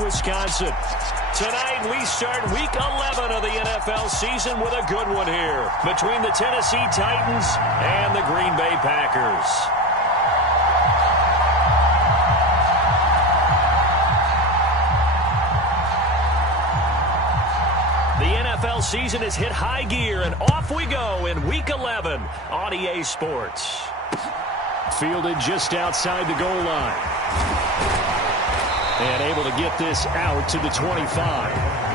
Wisconsin. Tonight we start week 11 of the NFL season with a good one here between the Tennessee Titans and the Green Bay Packers. The NFL season has hit high gear, and off we go in week 11 on EA Sports. Fielded just outside the goal line. And able to get this out to the 25.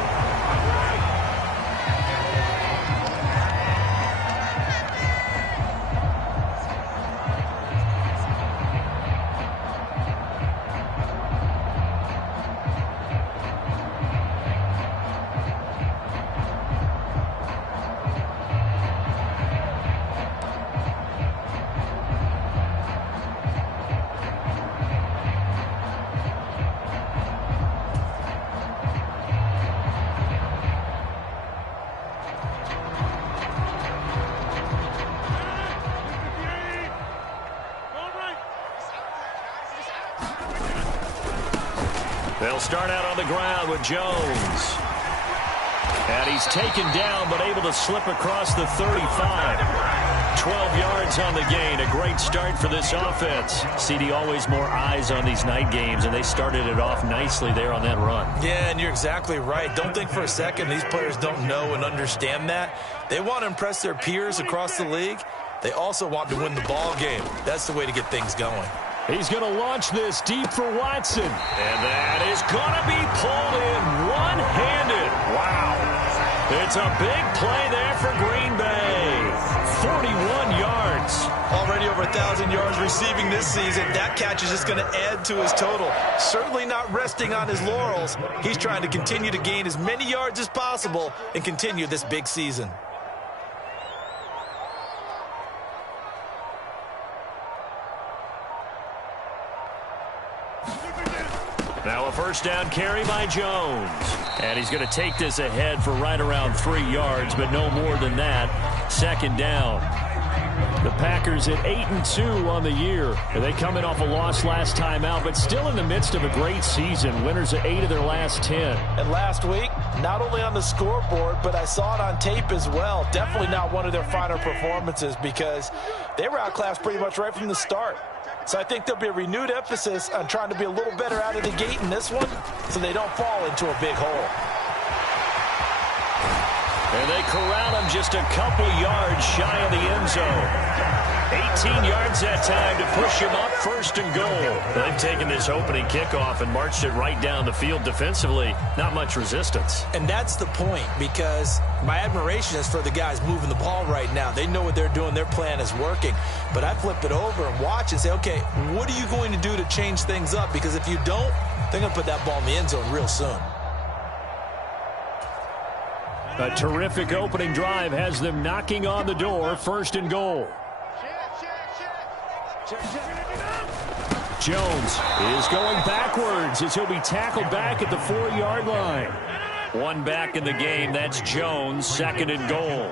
They'll start out on the ground with Jones. And he's taken down, but able to slip across the 35. 12 yards on the gain. A great start for this offense. CD, always more eyes on these night games, and they started it off nicely there on that run. Yeah, and you're exactly right. Don't think for a second these players don't know and understand that. They want to impress their peers across the league. They also want to win the ball game. That's the way to get things going. He's going to launch this deep for Watson. And that is going to be pulled in one-handed. Wow. It's a big play there for Green Bay. 41 yards. Already over 1,000 yards receiving this season. That catch is just going to add to his total. Certainly not resting on his laurels. He's trying to continue to gain as many yards as possible and continue this big season. Now a first down carry by Jones. And he's going to take this ahead for right around 3 yards, but no more than that. Second down. The Packers at 8-2 on the year. They come in off a loss last time out, but still in the midst of a great season. Winners of 8 of their last 10. And last week, not only on the scoreboard, but I saw it on tape as well. Definitely not one of their finer performances because they were outclassed pretty much right from the start. So I think there'll be a renewed emphasis on trying to be a little better out of the gate in this one so they don't fall into a big hole. And they corral him just a couple yards shy of the end zone. 18 yards that time to push him up, first and goal. They've taken this opening kickoff and marched it right down the field defensively. Not much resistance. And that's the point, because my admiration is for the guys moving the ball right now. They know what they're doing. Their plan is working. But I flip it over and watch and say, okay, what are you going to do to change things up? Because if you don't, they're going to put that ball in the end zone real soon. A terrific opening drive has them knocking on the door, first and goal. Jones is going backwards as he'll be tackled back at the 4-yard line. One back in the game, that's Jones, second and goal.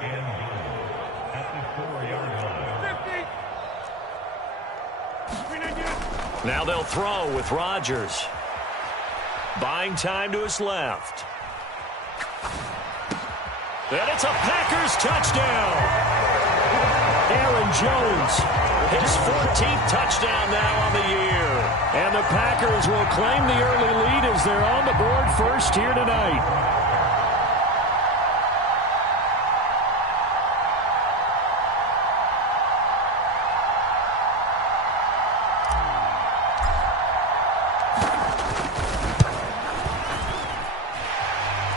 Now they'll throw with Rodgers. Buying time to his left. And it's a Packers touchdown. Aaron Jones, his 14th touchdown now on the year. And the Packers will claim the early lead as they're on the board first here tonight.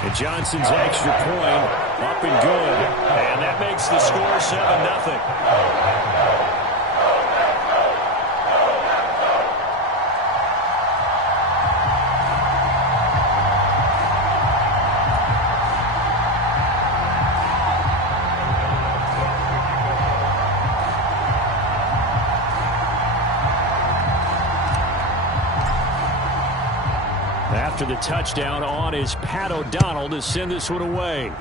And Johnson's extra point up and good. And that makes the score 7-0. After the touchdown on is Pat O'Donnell to send this one away.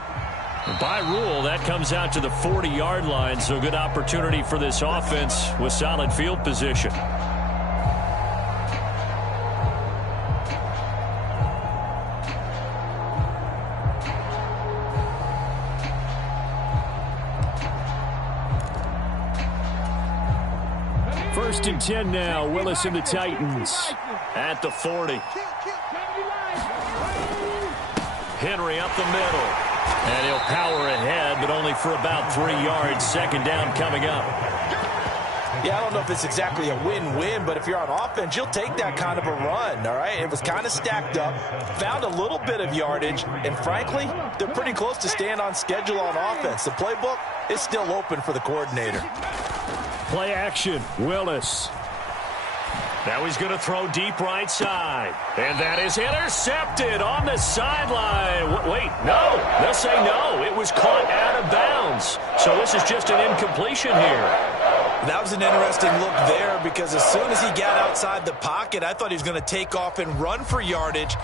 By rule, that comes out to the 40-yard line, so good opportunity for this offense with solid field position. First and 10 now. Willis and the Titans at the 40. Henry up the middle. And he'll power ahead, but only for about 3 yards. Second down coming up. Yeah, I don't know if it's exactly a win-win, but if you're on offense, you'll take that kind of a run, all right? It was kind of stacked up, found a little bit of yardage, and frankly, they're pretty close to staying on schedule on offense. The playbook is still open for the coordinator. Play action, Willis. Now he's going to throw deep right side. And that is intercepted on the sideline. Wait, no. They'll say no. It was caught out of bounds. So this is just an incompletion here. That was an interesting look there because as soon as he got outside the pocket, I thought he was going to take off and run for yardage.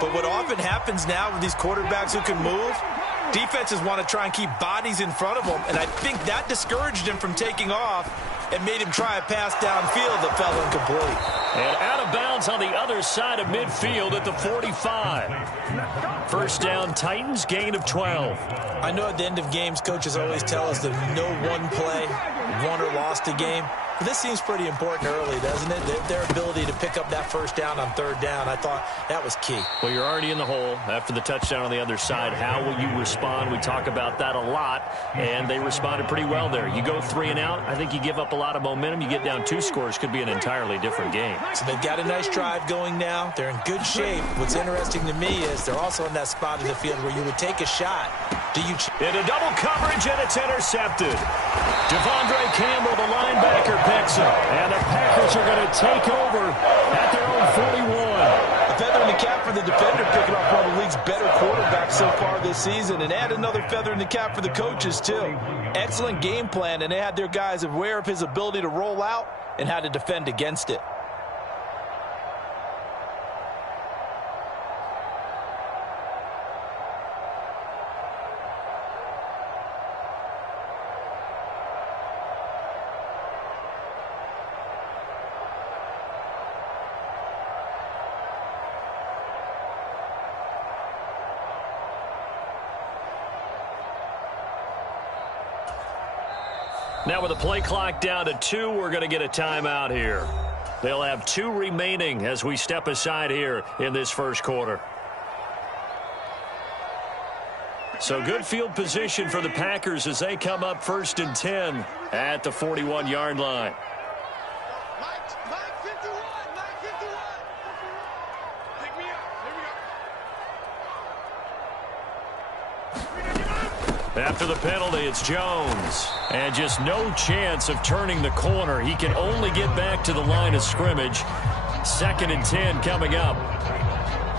But what often happens now with these quarterbacks who can move, defenses want to try and keep bodies in front of them, and I think that discouraged him from taking off and made him try a pass downfield that fell incomplete. And out of bounds on the other side of midfield at the 45. First down, Titans, gain of 12. I know at the end of games, coaches always tell us that no one play won or lost a game. But this seems pretty important early, doesn't it? Their ability to pick up that first down on third down, I thought that was key. Well, you're already in the hole after the touchdown on the other side. How will you respond? We talk about that a lot, and they responded pretty well there. You go 3 and out, I think you give up a lot of momentum. You get down 2 scores, could be an entirely different game. So they've got a nice drive going now. They're in good shape. What's interesting to me is they're also in that spot of the field where you would take a shot. Into double coverage, and it's intercepted. Devondre Campbell, the linebacker, picks him. And the Packers are going to take over at their own 41. A feather in the cap for the defender, picking off one of the league's better quarterbacks so far this season. And add another feather in the cap for the coaches, too. Excellent game plan, and they had their guys aware of his ability to roll out and how to defend against it. Now with the play clock down to 2, we're going to get a timeout here. They'll have 2 remaining as we step aside here in this first quarter. So good field position for the Packers as they come up first and 10 at the 41-yard line. After the penalty, it's Jones. And just no chance of turning the corner. He can only get back to the line of scrimmage. Second and 10 coming up.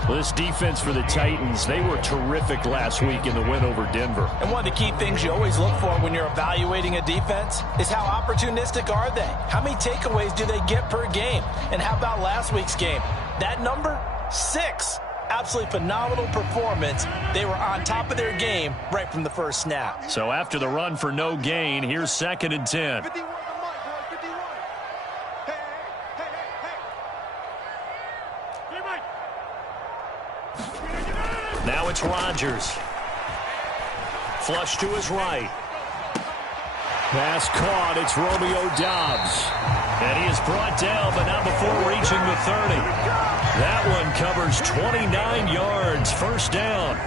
Well, this defense for the Titans, they were terrific last week in the win over Denver. And one of the key things you always look for when you're evaluating a defense is how opportunistic are they? How many takeaways do they get per game? And how about last week's game? That number? 6. Absolutely phenomenal performance. They were on top of their game right from the first snap. So after the run for no gain, here's second and 10. Now it's Rodgers. Flush to his right. Pass caught. It's Romeo Doubs. And he is brought down, but not before reaching the 30. That one covers 29 yards. First down.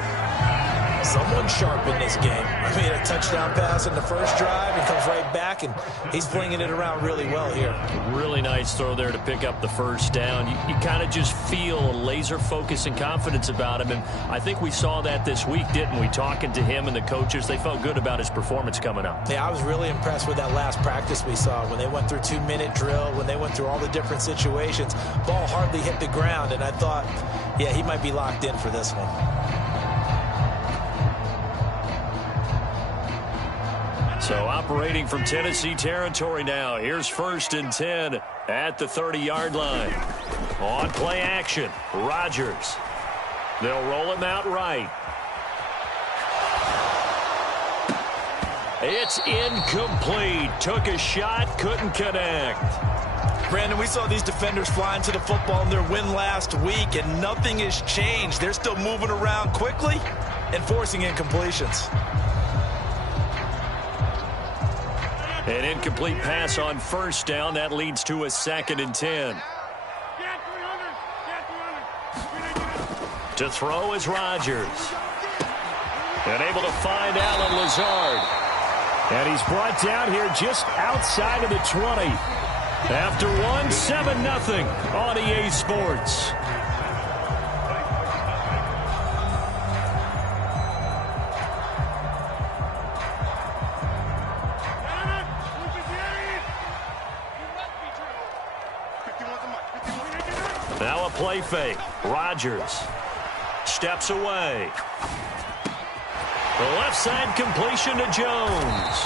Someone sharp in this game. I mean, a touchdown pass in the first drive and comes right back, and he's flinging it around really well here. Really nice throw there to pick up the first down. You kind of just feel a laser focus and confidence about him, and I think we saw that this week, didn't we? Talking to him and the coaches, they felt good about his performance coming up. Yeah, I was really impressed with that last practice we saw when they went through 2-minute drill, when they went through all the different situations. Ball hardly hit the ground, and I thought, yeah, he might be locked in for this one. So operating from Tennessee territory now. Here's first and 10 at the 30-yard line. On play action, Rodgers. They'll roll him out right. It's incomplete. Took a shot, couldn't connect. Brandon, we saw these defenders flying to the football in their win last week, and nothing has changed. They're still moving around quickly and forcing incompletions. An incomplete pass on first down. That leads to a 2nd and 10. To throw is Rodgers. And able to find Allen Lazard. And he's brought down here just outside of the 20. After one, 7-0 on EA Sports. Now a play fake. Rodgers steps away. The left side completion to Jones.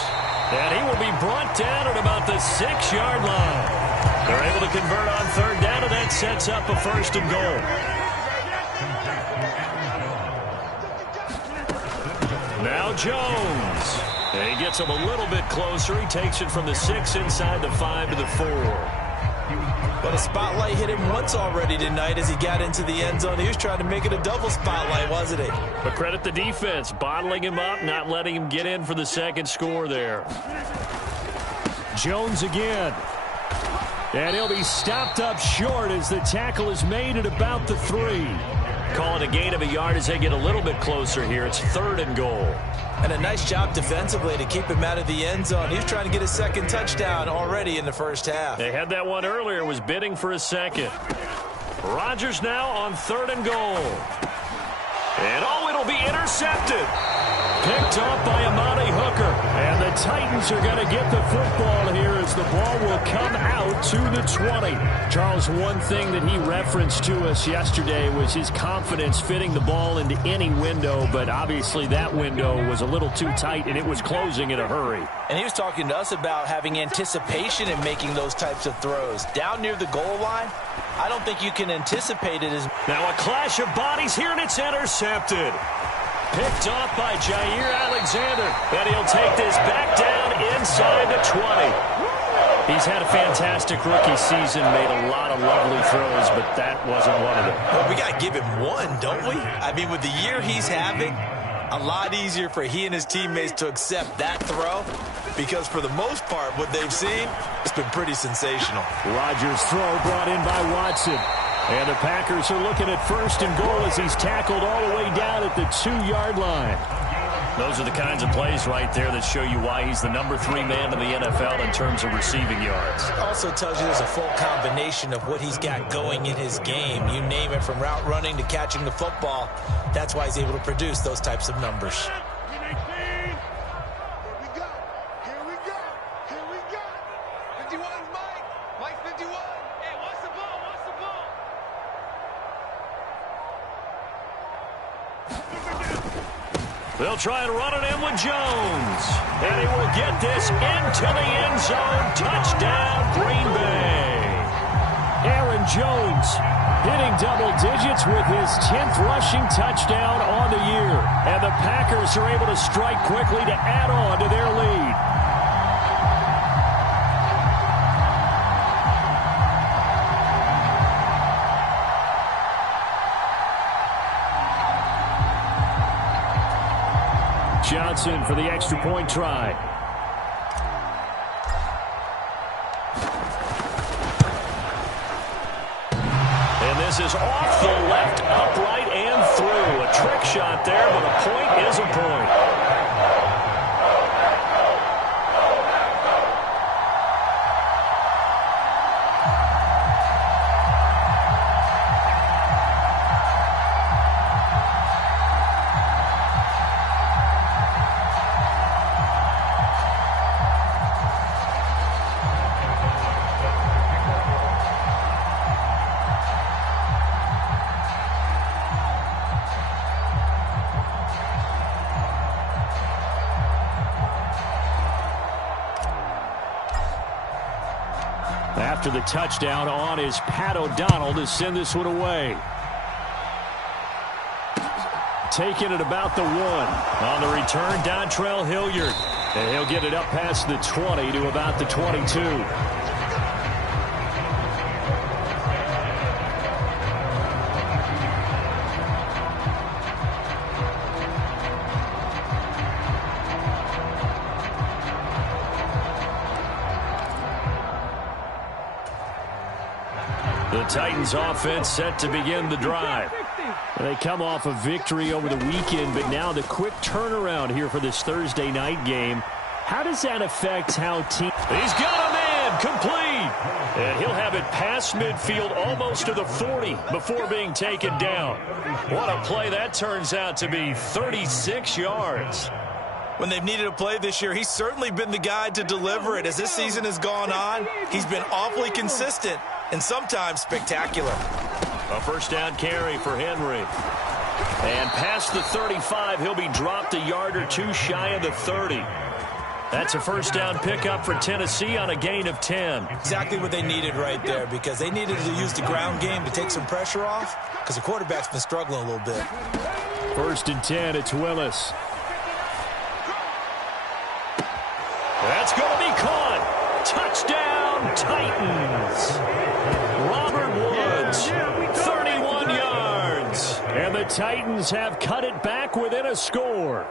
And he will be brought down at about the 6-yard line. They're able to convert on 3rd down, and that sets up a 1st and goal. Now Jones. And he gets him a little bit closer. He takes it from the 6 inside the 5 to the 4. But a spotlight hit him once already tonight as he got into the end zone. He was trying to make it a double spotlight, wasn't he? But credit the defense, bottling him up, not letting him get in for the 2nd score there. Jones again. And he'll be stopped up short as the tackle is made at about the 3. Calling a gain of a yard as they get a little bit closer here. It's 3rd and goal. And a nice job defensively to keep him out of the end zone. He was trying to get his 2nd touchdown already in the first half. They had that one earlier, was bidding for a 2nd. Rodgers now on 3rd and goal. And it'll be intercepted. Picked off by Amani Hooker. And the Titans are going to get the football here as the ball will come out to the 20. Charles, one thing that he referenced to us yesterday was his confidence fitting the ball into any window, but obviously that window was a little too tight and it was closing in a hurry. And he was talking to us about having anticipation in making those types of throws. Down near the goal line, I don't think you can anticipate it as... Now a clash of bodies here, and it's intercepted. Picked off by Jair Alexander. And he'll take this back down inside the 20. He's had a fantastic rookie season, made a lot of lovely throws, but that wasn't one of them. Well, we got to give him one, don't we? I mean, with the year he's having, a lot easier for he and his teammates to accept that throw because for the most part, what they've seen, it's been pretty sensational. Rodgers' throw brought in by Watson. And the Packers are looking at 1st and goal as he's tackled all the way down at the 2-yard line. Those are the kinds of plays right there that show you why he's the number 3 man in the NFL in terms of receiving yards. Also tells you there's a full combination of what he's got going in his game. You name it, from route running to catching the football. That's why he's able to produce those types of numbers. They'll try and run it in with Jones. And he will get this into the end zone. Touchdown, Green Bay. Aaron Jones hitting double digits with his 10th rushing touchdown on the year. And the Packers are able to strike quickly to add on to their lead. Johnson for the extra point try. And this is off the left, upright, and through. A trick shot there, but a point is a point. After the touchdown, on is Pat O'Donnell to send this one away. Taking it about the 1. On the return, Dontrell Hilliard. And he'll get it up past the 20 to about the 22. The Titans offense set to begin the drive. They come off a victory over the weekend, but now the quick turnaround here for this Thursday night game. How does that affect how team... He's got a man complete. And he'll have it past midfield almost to the 40 before being taken down. What a play that turns out to be, 36 yards. When they've needed a play this year, he's certainly been the guy to deliver it. As this season has gone on, he's been awfully consistent and sometimes spectacular. A first down carry for Henry. And past the 35, he'll be dropped a yard or two shy of the 30. That's a first down pickup for Tennessee on a gain of 10. Exactly what they needed right there, because they needed to use the ground game to take some pressure off, because the quarterback's been struggling a little bit. First and 10, it's Willis. That's going to be caught. Touchdown, Titans. Robert Woods, 31 yards. And the Titans have cut it back within a score.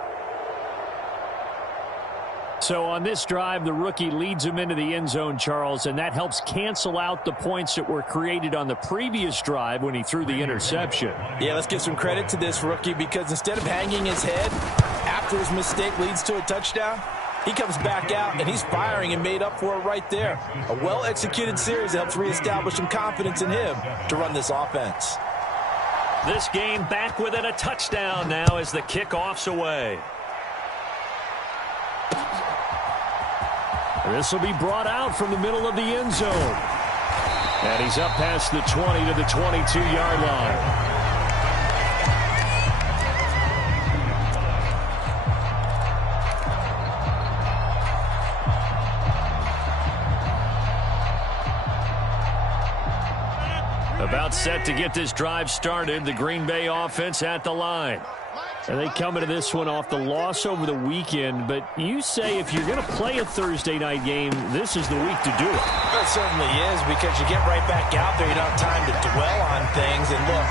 So on this drive, the rookie leads him into the end zone, Charles, and that helps cancel out the points that were created on the previous drive when he threw the interception. Yeah, let's give some credit to this rookie, because instead of hanging his head after his mistake leads to a touchdown, he comes back out and he's firing and made up for it right there. A well-executed series that helps reestablish some confidence in him to run this offense. This game back within a touchdown now as the kickoff's away. This will be brought out from the middle of the end zone. And he's up past the 20 to the 22-yard line. About set to get this drive started, the Green Bay offense at the line. And they come into this one off the loss over the weekend, but you say if you're going to play a Thursday night game, this is the week to do it. It certainly is, because you get right back out there. You don't have time to dwell on things. And look,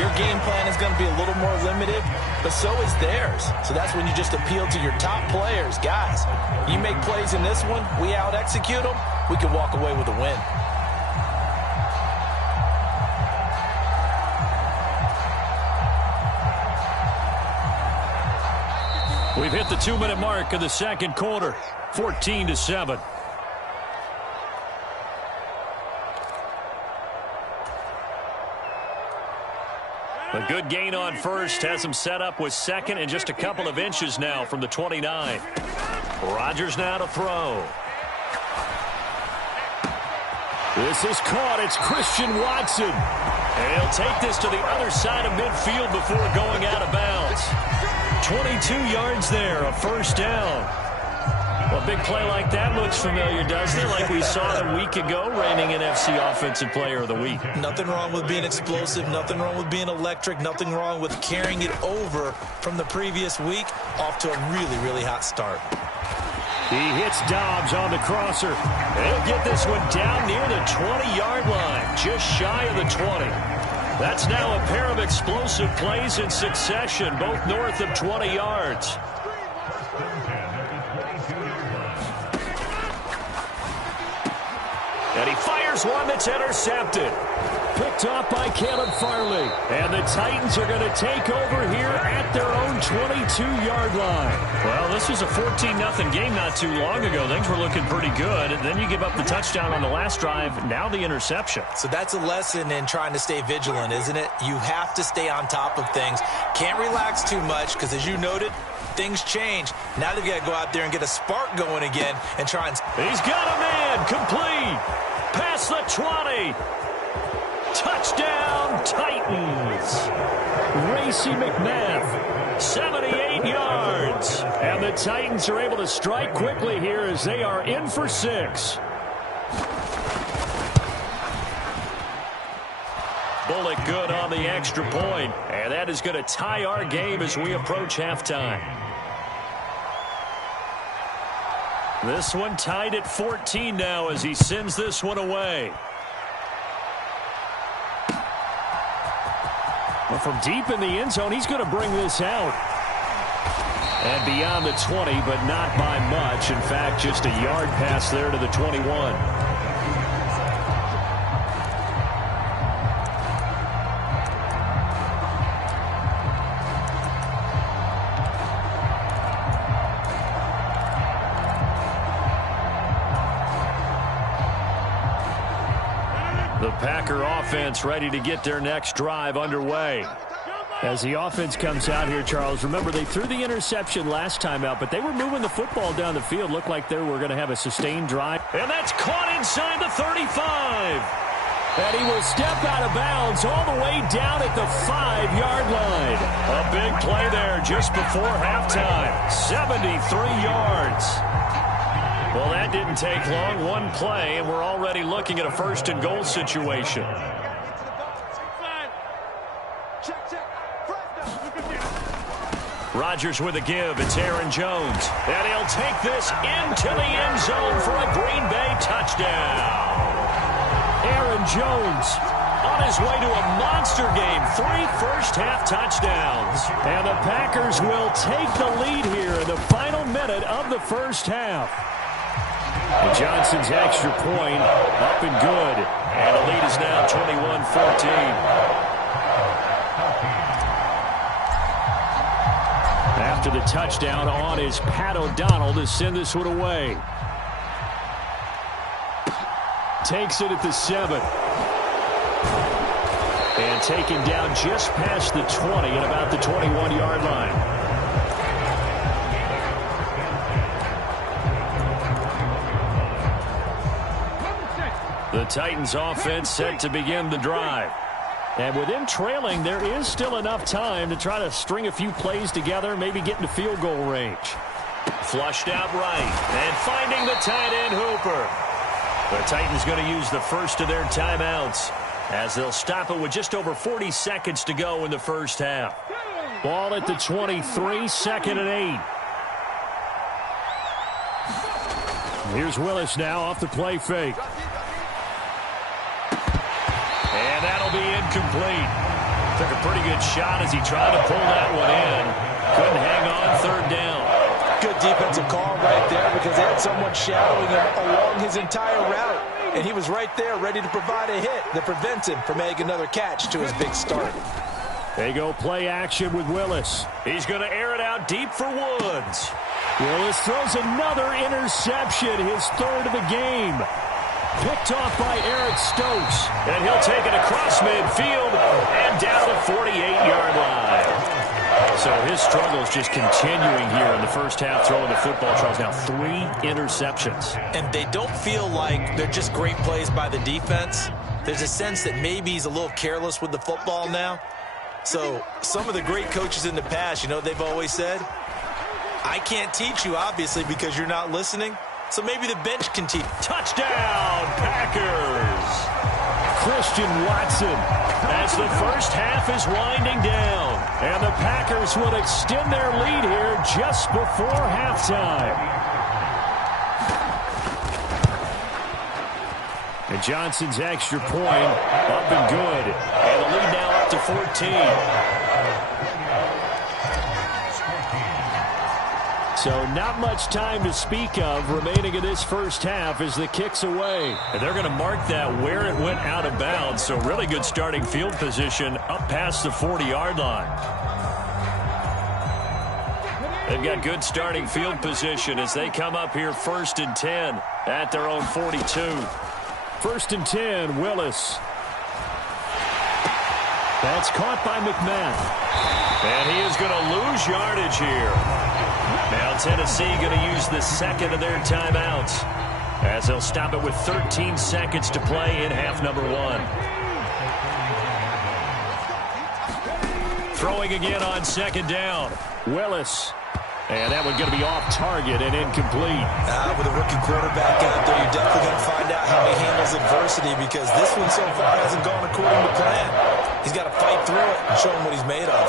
your game plan is going to be a little more limited, but so is theirs. So that's when you just appeal to your top players. Guys, you make plays in this one, we out-execute them, we can walk away with a win. We've hit the 2-minute mark of the second quarter, 14-7. A good gain on first has him set up with second and just a couple of inches now from the 29. Rodgers now to throw. This is caught. It's Christian Watson. And he'll take this to the other side of midfield before going out of bounds. 22 yards there, a first down. Well, a big play like that looks familiar, doesn't it? Like we saw a week ago, reigning NFC Offensive Player of the Week. Nothing wrong with being explosive, nothing wrong with being electric, nothing wrong with carrying it over from the previous week off to a really, really hot start. He hits Dobbs on the crosser. He'll get this one down near the 20-yard line, just shy of the 20. That's now a pair of explosive plays in succession, both north of 20 yards. And he fires one that's intercepted. Picked off by Caleb Farley. And the Titans are going to take over here at their own 22-yard line. Well, this was a 14-0 game not too long ago. Things were looking pretty good. And then you give up the touchdown on the last drive. Now the interception. So that's a lesson in trying to stay vigilant, isn't it? You have to stay on top of things. Can't relax too much because, as you noted, things change. Now they've got to go out there and get a spark going again and try and... He's got a man complete. Past the 20. Touchdown, Titans. Racey McMath, 78 yards. And the Titans are able to strike quickly here as they are in for 6. Bullock good on the extra point. And that is going to tie our game as we approach halftime. This one tied at 14 now as he sends this one away. Well, from deep in the end zone, he's going to bring this out. And beyond the 20, but not by much. In fact, just a yard pass there to the 21. Packer offense ready to get their next drive underway. As the offense comes out here, Charles, remember they threw the interception last time out, but they were moving the football down the field. Looked like they were going to have a sustained drive. And that's caught inside the 35. And he will step out of bounds all the way down at the 5-yard line. A big play there just before halftime. 73 yards. Well, that didn't take long. One play, and we're already looking at a first-and-goal situation. Rodgers with a give. It's Aaron Jones. And he'll take this into the end zone for a Green Bay touchdown. Aaron Jones on his way to a monster game. 3 first-half touchdowns. And the Packers will take the lead here in the final minute of the first half. And Johnson's extra point up and good. And the lead is now 21-14. After the touchdown on is Pat O'Donnell to send this one away. Takes it at the 7. And taken down just past the 20 at about the 21-yard line. The Titans offense set to begin the drive. And with them trailing, there is still enough time to try to string a few plays together, maybe get into field goal range. Flushed out right, and finding the tight end Hooper. The Titans going to use the first of their timeouts as they'll stop it with just over 40 seconds to go in the first half. Ball at the 23, 2nd and 8. Here's Willis now off the play fake. And that'll be incomplete. Took a pretty good shot as he tried to pull that one in. Couldn't hang on 3rd down. Good defensive call right there because they had someone shadowing him along his entire route. And he was right there ready to provide a hit that prevents him from making another catch to his big start. They go play action with Willis. He's going to air it out deep for Woods. Willis throws another interception, his 3rd of the game. Picked off by Eric Stokes. And he'll take it across midfield and down the 48-yard line. So his struggles just continuing here in the first half throwing the football. Charles, now 3 interceptions. And they don't feel like they're just great plays by the defense. There's a sense that maybe he's a little careless with the football now. So some of the great coaches in the past, you know, they've always said, I can't teach you, obviously, because you're not listening. So maybe the bench can teach. Touchdown, Packers! Christian Watson. As the first half is winding down. And the Packers will extend their lead here just before halftime. And Johnson's extra point up and good. And the lead now up to 14. So not much time to speak of remaining in this first half as the kick's away. And they're going to mark that where it went out of bounds. So really good starting field position up past the 40-yard line. They've got good starting field position as they come up here 1st and 10 at their own 42. 1st and 10, Willis. That's caught by McMath. And he is going to lose yardage here. Now Tennessee going to use the 2nd of their timeouts as they'll stop it with 13 seconds to play in half number 1. Throwing again on 2nd down. Willis. And that one going to be off target and incomplete. With a rookie quarterback out there, you're definitely going to find out how he handles adversity because this one so far hasn't gone according to plan. He's got to fight through it and show him what he's made of.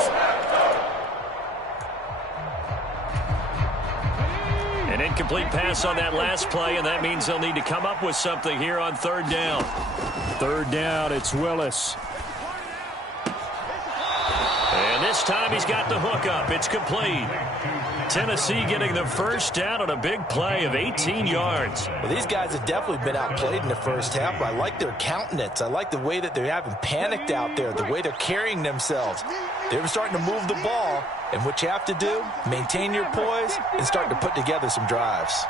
An incomplete pass on that last play, and that means they'll need to come up with something here on 3rd down. 3rd down, it's Willis. And this time he's got the hook up. It's complete. Tennessee getting the first down on a big play of 18 yards. Well, these guys have definitely been outplayed in the first half, but I like their countenance. I like the way that they haven't panicked out there, the way they're carrying themselves. They're starting to move the ball, and what you have to do, maintain your poise and start to put together some drives.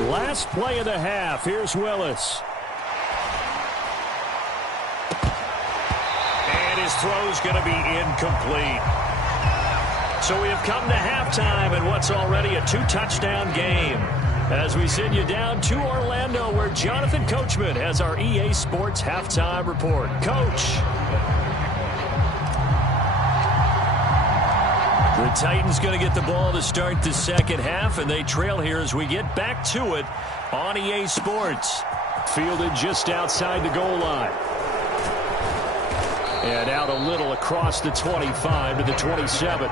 Last play of the half. Here's Willis. And his throw's going to be incomplete. So we have come to halftime in what's already a 2-touchdown game. As we send you down to Orlando, where Jonathan Coachman has our EA Sports Halftime Report. Coach. The Titans going to get the ball to start the second half, and they trail here as we get back to it on EA Sports. Fielded just outside the goal line. And out a little across the 25 to the 27.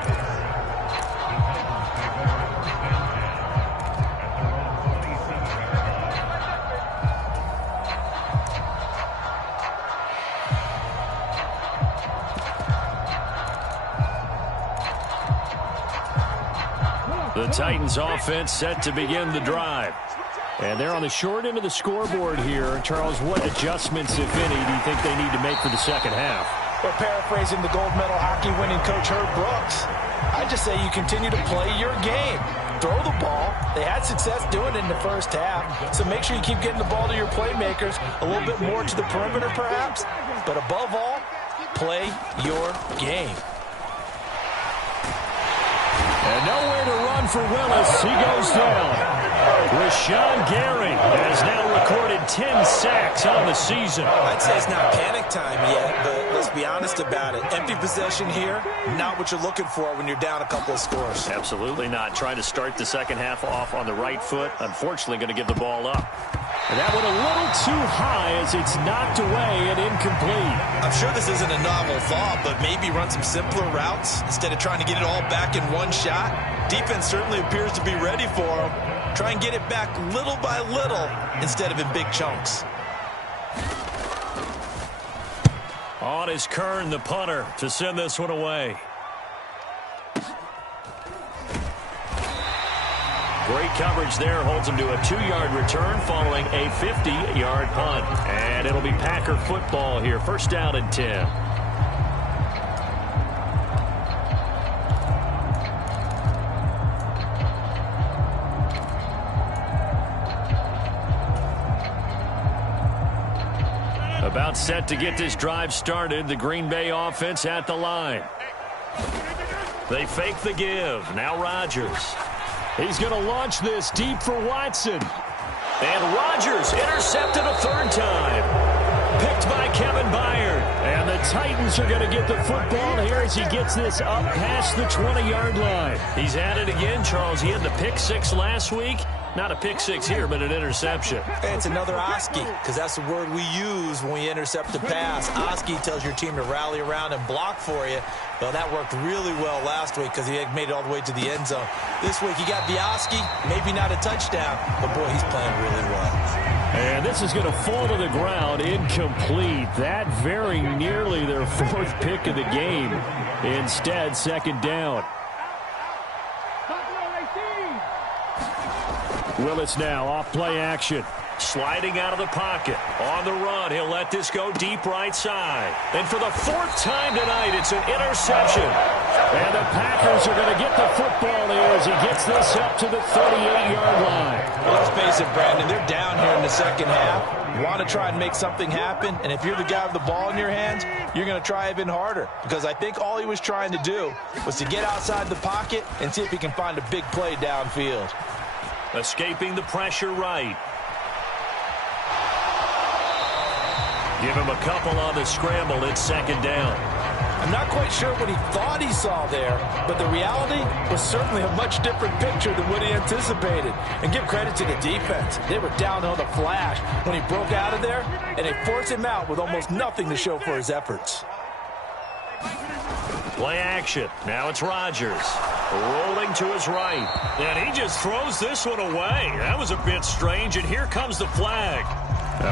The Titans offense set to begin the drive. And they're on the short end of the scoreboard here. Charles, what adjustments, if any, do you think they need to make for the second half? Well, paraphrasing the gold medal hockey winning coach Herb Brooks, I just say you continue to play your game. Throw the ball. They had success doing it in the first half, so make sure you keep getting the ball to your playmakers, a little bit more to the perimeter perhaps, but above all, play your game. And nowhere to run for Willis. He goes down. Rashawn Gary has now recorded 10 sacks on the season. I'd say it's not panic time yet, but let's be honest about it. Empty possession here, not what you're looking for when you're down a couple of scores. Absolutely not. Trying to start the second half off on the right foot. Unfortunately, going to give the ball up. And that one a little too high as it's knocked away and incomplete. I'm sure this isn't a novel thought, but maybe run some simpler routes instead of trying to get it all back in one shot. Defense certainly appears to be ready for them. Try and get it back little by little instead of in big chunks. On is Kern, the punter, to send this one away. Great coverage there. Holds him to a 2-yard return following a 50-yard punt. And it'll be Packer football here. First down and 10. About set to get this drive started. The Green Bay offense at the line. They fake the give. Now Rodgers. He's going to launch this deep for Watson. And Rodgers intercepted a third time. Picked by Kevin Byard. And the Titans are going to get the football here as he gets this up past the 20-yard line. He's at it again, Charles. He had the pick six last week. Not a pick six here, but an interception. It's another Oski, because that's the word we use when we intercept a pass. Oski tells your team to rally around and block for you. Well, that worked really well last week because he had made it all the way to the end zone. This week, he got the Oski, maybe not a touchdown, but boy, he's playing really well. And this is going to fall to the ground, incomplete. That very nearly their fourth pick of the game. Instead, second down. Willis now off play action. Sliding out of the pocket. On the run, he'll let this go deep right side. And for the fourth time tonight, it's an interception. And the Packers are going to get the football here as he gets this up to the 38-yard line. Well, let's face it, Brandon, they're down here in the second half. Want to try and make something happen, and if you're the guy with the ball in your hands, you're going to try even harder. Because I think all he was trying to do was to get outside the pocket and see if he can find a big play downfield. Escaping the pressure right. Give him a couple on the scramble. It's second down. I'm not quite sure what he thought he saw there, but the reality was certainly a much different picture than what he anticipated. And give credit to the defense. They were down on the flash when he broke out of there, and they forced him out with almost nothing to show for his efforts. Play action. Now it's Rodgers. Rolling to his right. And he just throws this one away. That was a bit strange, and here comes the flag.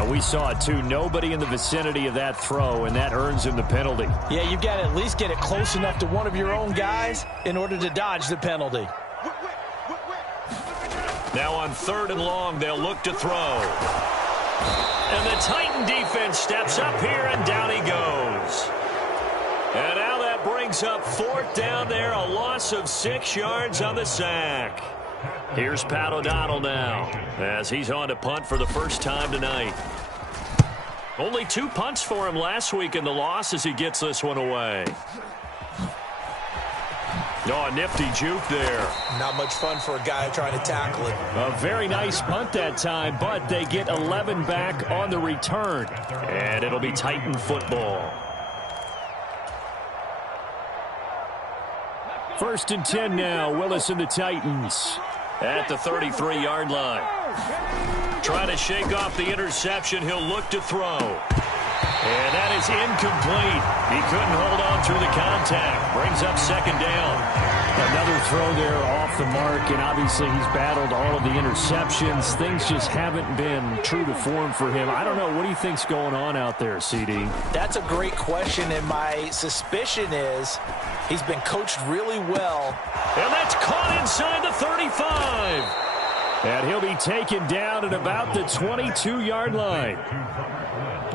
We saw it, too. Nobody in the vicinity of that throw, and that earns him the penalty. Yeah, you've got to at least get it close enough to one of your own guys in order to dodge the penalty. Now on 3rd and long, they'll look to throw. And the Titan defense steps up here, and down he goes. And now that brings up 4th down there, a loss of 6 yards on the sack. Here's Pat O'Donnell now as he's on to punt for the first time tonight. Only 2 punts for him last week in the loss as he gets this one away. Oh, a nifty juke there. Not much fun for a guy trying to tackle it. A very nice punt that time, but they get 11 back on the return. And it'll be Titan football. 1st and 10 now. Willis and the Titans. At the 33-yard line. Trying to shake off the interception. He'll look to throw. And that is incomplete. He couldn't hold on through the contact. Brings up 2nd down. Another throw there off the mark, and obviously he's battled all of the interceptions. Things just haven't been true to form for him. I don't know. What do you think's going on out there, CD? That's a great question, and my suspicion is he's been coached really well. And that's caught inside the 35. And he'll be taken down at about the 22-yard line.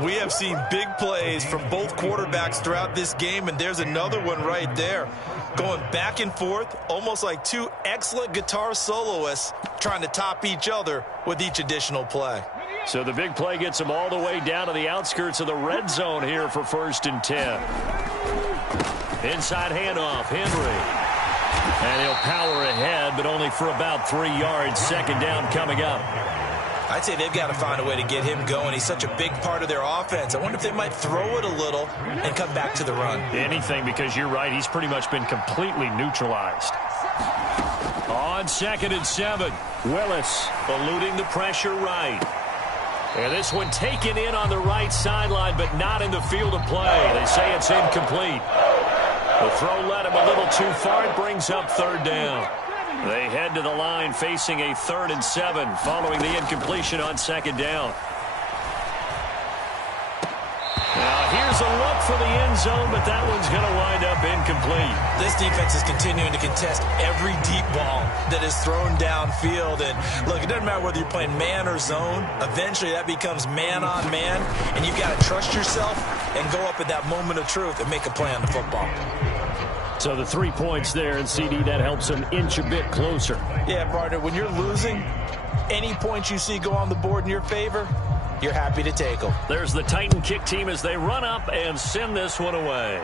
We have seen big plays from both quarterbacks throughout this game, and there's another one right there. Going back and forth, almost like 2 excellent guitar soloists trying to top each other with each additional play. So the big play gets them all the way down to the outskirts of the red zone here for 1st and 10. Inside handoff, Henry. And he'll power ahead, but only for about 3 yards. 2nd down coming up. I'd say they've got to find a way to get him going. He's such a big part of their offense. I wonder if they might throw it a little and come back to the run. Anything, because you're right. He's pretty much been completely neutralized. On 2nd and 7, Willis eluding the pressure right. And this one taken in on the right sideline, but not in the field of play. They say it's incomplete. The throw led him a little too far. It brings up 3rd down. They head to the line facing a 3rd and 7 following the incompletion on 2nd down. Now here's a look for the end zone, but that one's going to wind up incomplete. This defense is continuing to contest every deep ball that is thrown downfield. And look, it doesn't matter whether you're playing man or zone. Eventually that becomes man on man, and you've got to trust yourself and go up at that moment of truth and make a play on the football. So the 3 points there, and CD, that helps them inch a bit closer. Yeah, partner, when you're losing, any points you see go on the board in your favor, you're happy to take them. There's the Titan kick team as they run up and send this one away.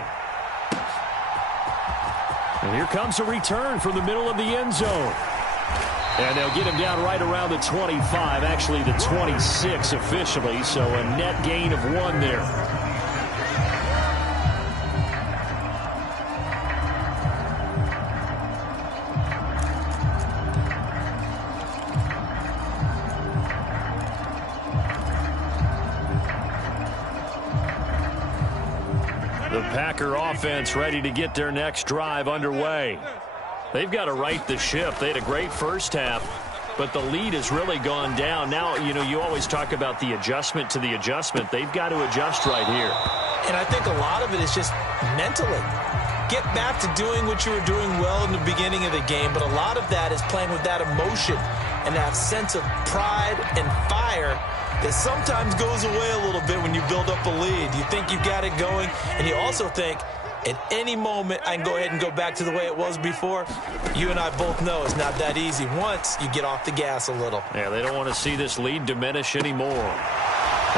And here comes a return from the middle of the end zone. And they'll get him down right around the 25, actually the 26 officially, so a net gain of 1 there. The Packer offense ready to get their next drive underway. They've got to right the ship. They had a great first half, but the lead has really gone down. Now, you know, you always talk about the adjustment to the adjustment. They've got to adjust right here. And I think a lot of it is just mentally. Get back to doing what you were doing well in the beginning of the game, but a lot of that is playing with that emotion and that sense of pride and fire that sometimes goes away a little bit when you build up a lead. You think you've got it going, and you also think, at any moment, I can go ahead and go back to the way it was before. You and I both know it's not that easy once you get off the gas a little. Yeah, they don't want to see this lead diminish anymore.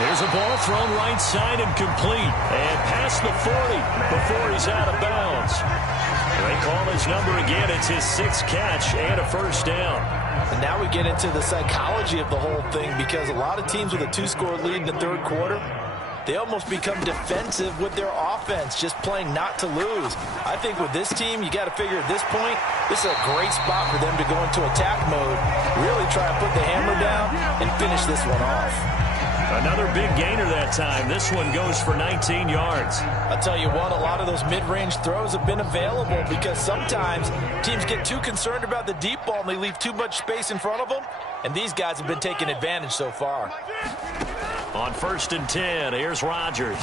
There's a ball thrown right side and complete. And past the 40 before he's out of bounds. They call his number again. It's his 6th catch and a first down. And now we get into the psychology of the whole thing, because a lot of teams with a 2-score lead in the 3rd quarter, they almost become defensive with their offense, just playing not to lose. I think with this team, you got to figure at this point, this is a great spot for them to go into attack mode, really try to put the hammer down and finish this one off. Another big gainer that time. This one goes for 19 yards. I'll tell you what, a lot of those mid-range throws have been available, because sometimes teams get too concerned about the deep ball and they leave too much space in front of them, and these guys have been taking advantage so far. On 1st and 10, here's Rodgers.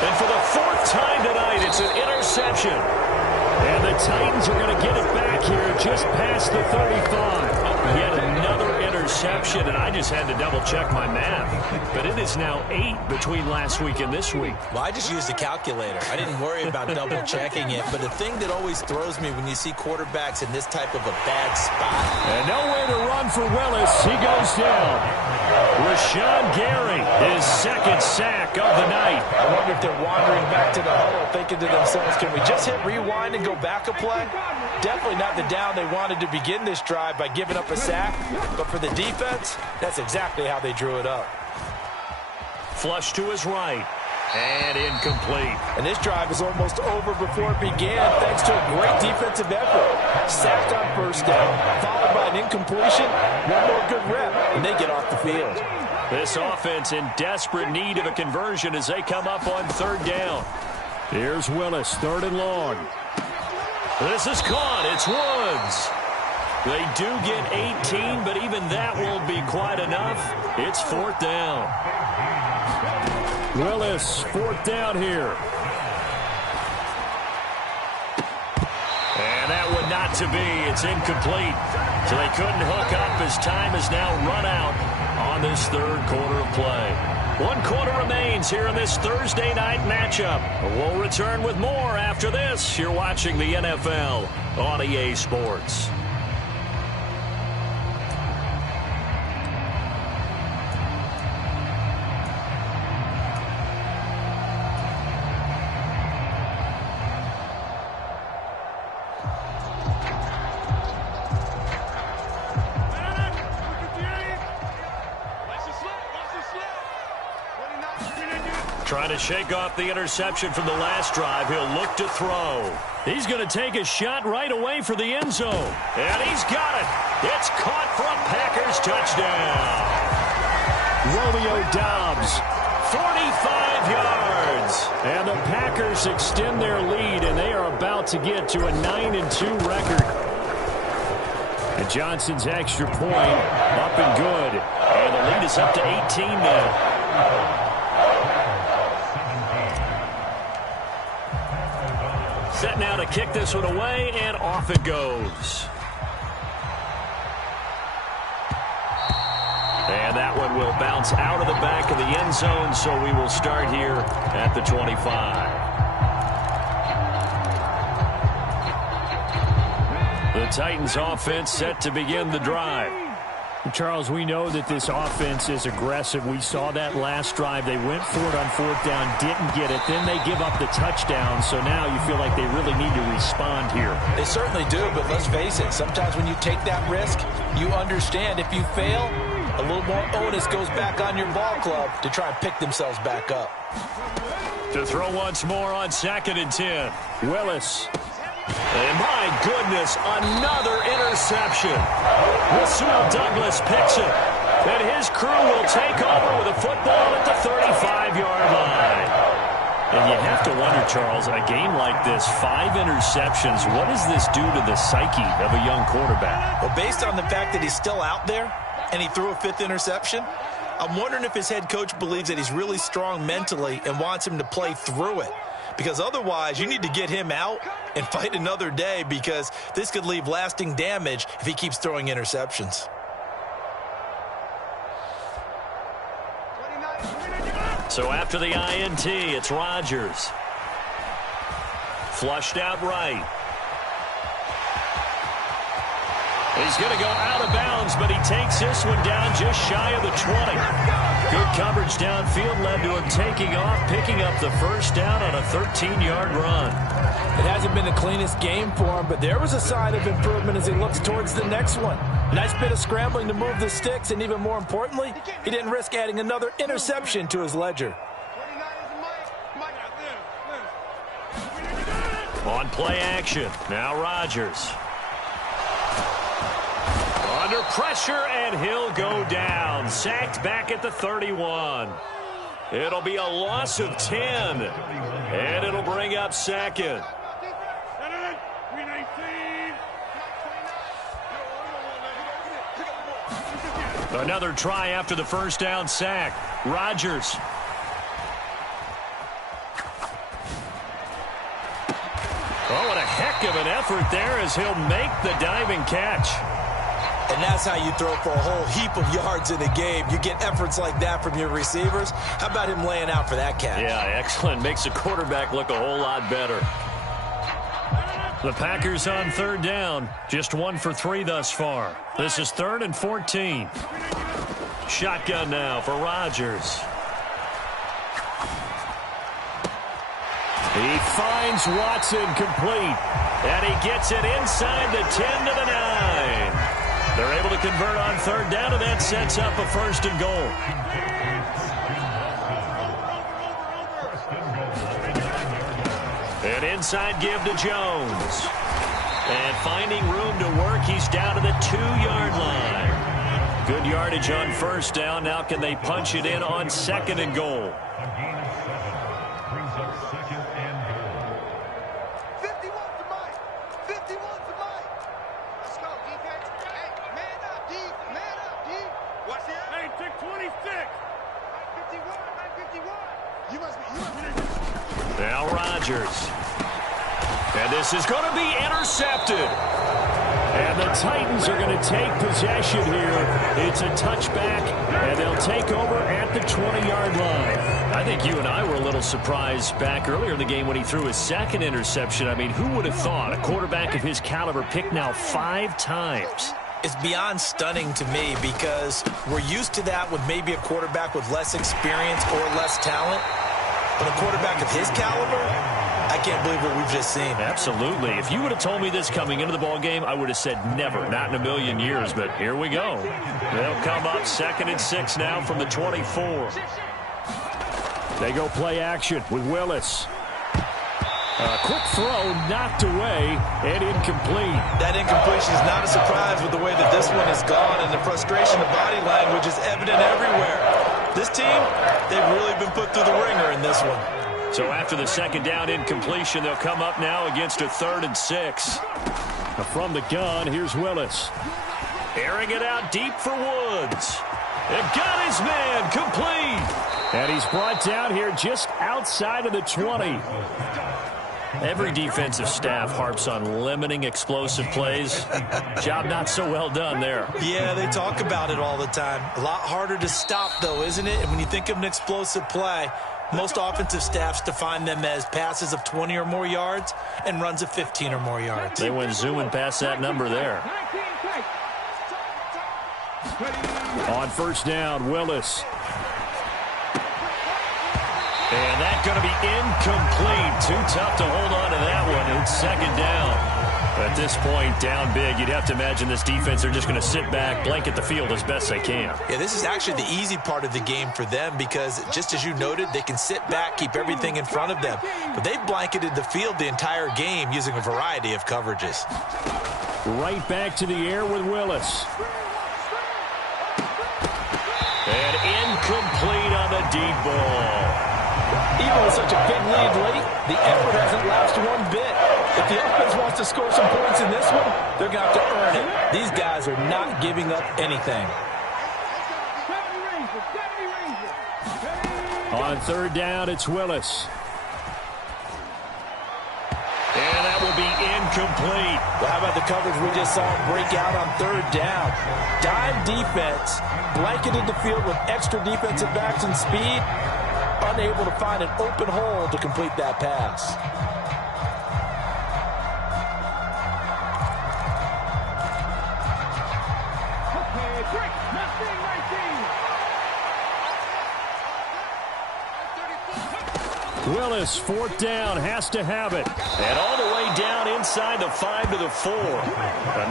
And for the 4th time tonight, it's an interception. And the Titans are going to get it back here just past the 35. Yet another interception. interception, and I just had to double-check my math. But it is now 8 between last week and this week. Well, I just used a calculator. I didn't worry about double-checking it. But the thing that always throws me when you see quarterbacks in this type of a bad spot. And nowhere to run for Willis. He goes down. Rashawn Gary, his second sack of the night. I wonder if they're wandering back to the huddle thinking to themselves, can we just hit rewind and go back a play? Definitely not the down they wanted to begin this drive by giving up a sack. But for the defense, that's exactly how they drew it up. Flush to his right. And incomplete. And this drive is almost over before it began thanks to a great defensive effort. Sack on first down, followed by an incompletion. One more good rep, and they get off the field. This offense in desperate need of a conversion as they come up on third down. Here's Willis, 3rd and long. This is caught. It's Woods. They do get 18, but even that won't be quite enough. It's 4th down. Willis, 4th down here. And that one not to be. It's incomplete. So they couldn't hook up as time is now run out on this third quarter of play. 1 quarter remains here in this Thursday night matchup. We'll return with more after this. You're watching the NFL on EA Sports. Trying to shake off the interception from the last drive. He'll look to throw. He's going to take a shot right away for the end zone. And he's got it. It's caught for a Packers touchdown. Romeo Doubs, 45 yards. And the Packers extend their lead, and they are about to get to a 9-2 record. And Johnson's extra point up and good. And the lead is up to 18 now. Set now to kick this one away, and off it goes. And that one will bounce out of the back of the end zone, so we will start here at the 25. The Titans offense set to begin the drive. Charles, we know that this offense is aggressive. We saw that last drive. They went for it on 4th down, didn't get it. Then they give up the touchdown. So now you feel like they really need to respond here. They certainly do, but let's face it. Sometimes when you take that risk, you understand if you fail, a little more onus goes back on your ball club to try and pick themselves back up. To throw once more on 2nd and 10. Willis. And my goodness, another interception. Rasul Douglas picks it. And his crew will take over with a football at the 35-yard line. And you have to wonder, Charles, a game like this, 5 interceptions, what does this do to the psyche of a young quarterback? Well, based on the fact that he's still out there and he threw a 5th interception, I'm wondering if his head coach believes that he's really strong mentally and wants him to play through it. Because otherwise, you need to get him out and fight another day, because this could leave lasting damage if he keeps throwing interceptions. So after the INT, it's Rodgers. Flushed out right. He's going to go out of bounds, but he takes this one down just shy of the 20. Good coverage downfield led to him taking off, picking up the first down on a 13-yard run. It hasn't been the cleanest game for him, but there was a sign of improvement as he looks towards the next one. Nice bit of scrambling to move the sticks, and even more importantly, he didn't risk adding another interception to his ledger. On play action, now Rodgers. Under pressure, and he'll go down. Sacked back at the 31. It'll be a loss of 10, and it'll bring up 2nd. Another try after the first down sack. Rodgers. Oh, what a heck of an effort there as he'll make the diving catch. And that's how you throw for a whole heap of yards in a game. You get efforts like that from your receivers. How about him laying out for that catch? Yeah, excellent. Makes the quarterback look a whole lot better. The Packers on third down. Just 1 for 3 thus far. This is 3rd and 14. Shotgun now for Rodgers. He finds Watson complete. And he gets it inside the 10 to the 9. They're able to convert on third down, and that sets up a 1st and goal. An inside give to Jones. And finding room to work, he's down to the 2-yard line. Good yardage on 1st down. Now can they punch it in on 2nd and goal? Now Rodgers. And this is going to be intercepted. And the Titans are going to take possession here. It's a touchback, and they'll take over at the 20-yard line. I think you and I were a little surprised back earlier in the game when he threw his 2nd interception. I mean, who would have thought a quarterback of his caliber picked now 5 times? It's beyond stunning to me because we're used to that with maybe a quarterback with less experience or less talent. But a quarterback of his caliber, I can't believe what we've just seen. Absolutely. If you would have told me this coming into the ball game, I would have said never, not in a million years. But here we go. They'll come up 2nd and 6 now from the 24. They go play action with Willis. A quick throw knocked away and incomplete. That incompletion is not a surprise with the way that this one has gone, and the frustration of body language is evident everywhere. This team, they've really been put through the ringer in this one. So after the 2nd down incompletion, they'll come up now against a 3rd and 6. From the gun, here's Willis. Airing it out deep for Woods. And got his man complete. And he's brought down here just outside of the 20. Every defensive staff harps on limiting explosive plays. Job not so well done there. Yeah, they talk about it all the time. A lot harder to stop, though, isn't it? And when you think of an explosive play, most offensive staffs define them as passes of 20 or more yards and runs of 15 or more yards. They went zooming past that number there. On 1st down, Willis. And that's going to be incomplete. Too tough to hold on to that one. It's 2nd down. At this point, down big, you'd have to imagine this defense are just going to sit back, blanket the field as best they can. Yeah, this is actually the easy part of the game for them because, just as you noted, they can sit back, keep everything in front of them. But they've blanketed the field the entire game using a variety of coverages. Right back to the air with Willis. And incomplete on the deep ball. Even with such a big lead late, the effort hasn't lasted one bit. If the offense wants to score some points in this one, they're going to have to earn it. These guys are not giving up anything. On 3rd down, it's Willis. And that will be incomplete. Well, how about the coverage we just saw break out on 3rd down? Dime defense, blanketed the field with extra defensive backs and speed, unable to find an open hole to complete that pass. Willis, 4th down, has to have it. And all the way down inside the 5 to the 4.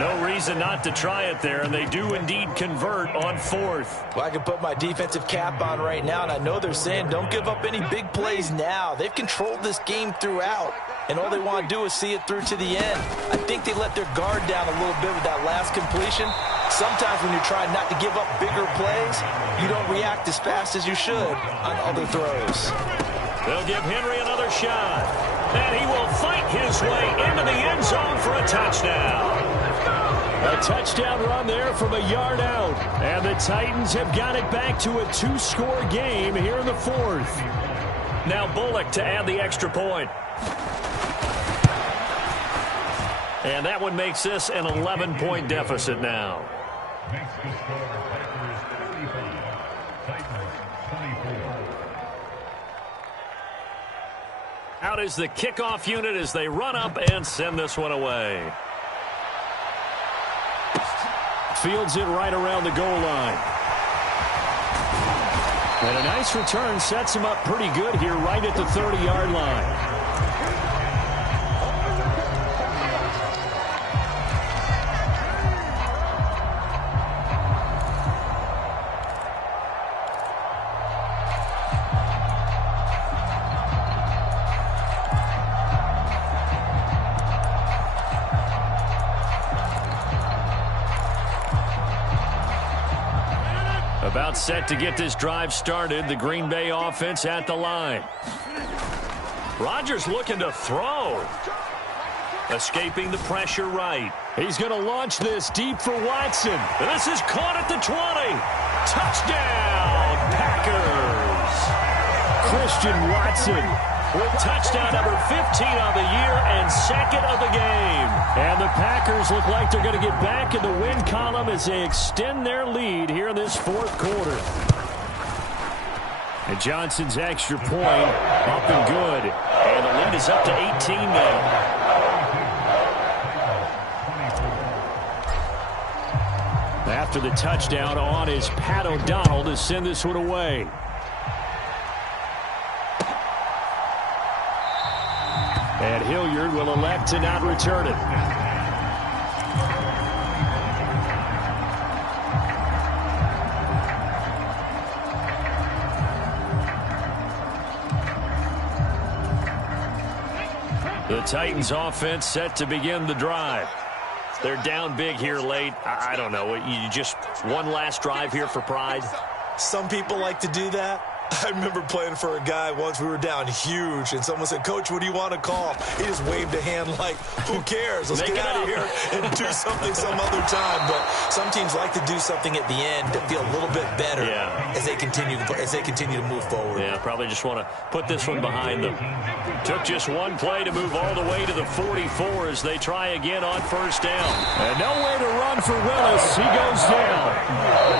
No reason not to try it there, and they do indeed convert on 4th. Well, I can put my defensive cap on right now, and I know they're saying don't give up any big plays now. They've controlled this game throughout, and all they want to do is see it through to the end. I think they let their guard down a little bit with that last completion. Sometimes when you're trying not to give up bigger plays, you don't react as fast as you should on other throws. They'll give Henry another shot. And he will fight his way into the end zone for a touchdown. A touchdown run there from a yard out. And the Titans have got it back to a 2-score game here in the 4th. Now Bullock to add the extra point. And that one makes this an 11-point deficit now. Makes the score Packers 35, Titans 24. Out is the kickoff unit as they run up and send this one away. Fields it right around the goal line. And a nice return sets him up pretty good here right at the 30-yard line. About set to get this drive started. The Green Bay offense at the line. Rodgers looking to throw. Escaping the pressure right. He's going to launch this deep for Watson. This is caught at the 20. Touchdown, Packers. Christian Watson with touchdown number 15 on the year and second of the game. And the Packers look like they're going to get back in the win column as they extend their lead here in this fourth quarter. And Johnson's extra point up and good. And the lead is up to 18 now. After the touchdown on is Pat O'Donnell to send this one away. And Hilliard will elect to not return it. The Titans offense set to begin the drive. They're down big here late. I don't know. You just one last drive here for pride. Some people like to do that. I remember playing for a guy once. We were down huge, and someone said, "Coach, what do you want to call?" He just waved a hand like, who cares? Let's get out of here and do something some other time. But some teams like to do something at the end to feel a little bit better as they continue to move forward. Yeah, probably just want to put this one behind them. Took just one play to move all the way to the 44 as they try again on first down. And nowhere to run for Willis. He goes down.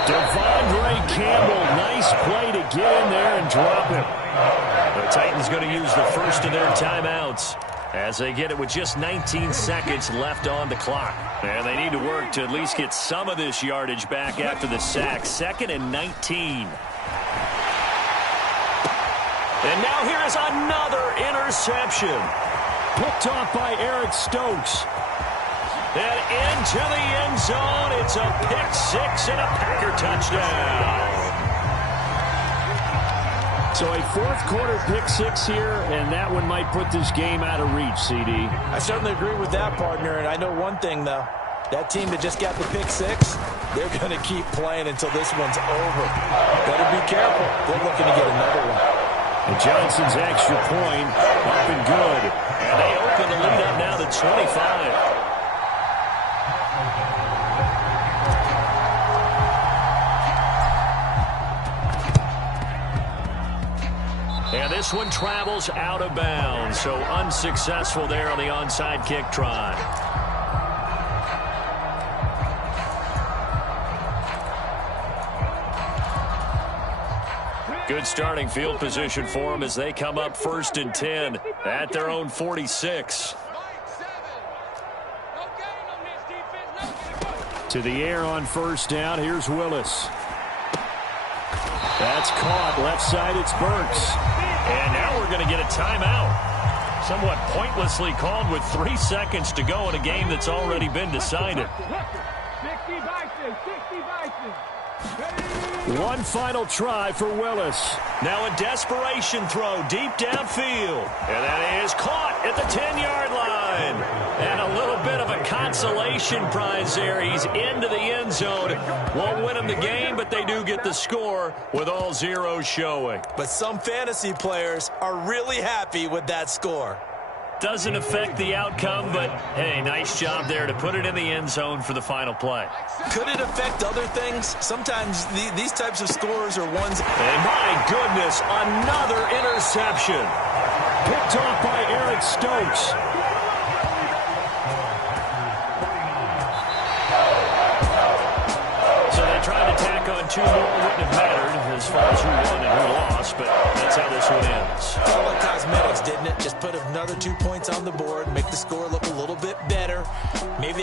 Devondre Campbell, nice play to get in there and drop him. The Titans going to use the first of their timeouts as they get it with just 19 seconds left on the clock. And they need to work to at least get some of this yardage back after the sack. 2nd and 19. And now here is another interception. Picked off by Eric Stokes. And into the end zone. It's a pick six and a Packer touchdown. So a fourth quarter pick six here, and that one might put this game out of reach, CD. I certainly agree with that, partner. And I know one thing, though. That team that just got the pick six, they're going to keep playing until this one's over. Better be careful. They're looking to get another one. And Johnson's extra point up and good. And they open the lead up now to 25. And this one travels out of bounds, so unsuccessful there on the onside kick try. Good starting field position for them as they come up 1st and 10 at their own 46. To the air on first down. Here's Willis. That's caught. Left side, it's Burks. And now we're going to get a timeout. Somewhat pointlessly called with 3 seconds to go in a game that's already been decided. One final try for Willis. Now a desperation throw deep downfield. And that is caught at the 10-yard line. And a little bit of a consolation prize there. He's into the end zone. Won't win him the game, but they do get the score with all zeros showing. But some fantasy players are really happy with that score. Doesn't affect the outcome, but, hey, nice job there to put it in the end zone for the final play. Could it affect other things? Sometimes these types of scores are ones. And my goodness, another interception. Picked off by Eric Stokes. tack on 2 more wouldn't have mattered as far as who won and who lost, but that's how this one ends. It's all like cosmetics, didn't it? Just put another 2 points on the board, make the score look a little bit better. Maybe they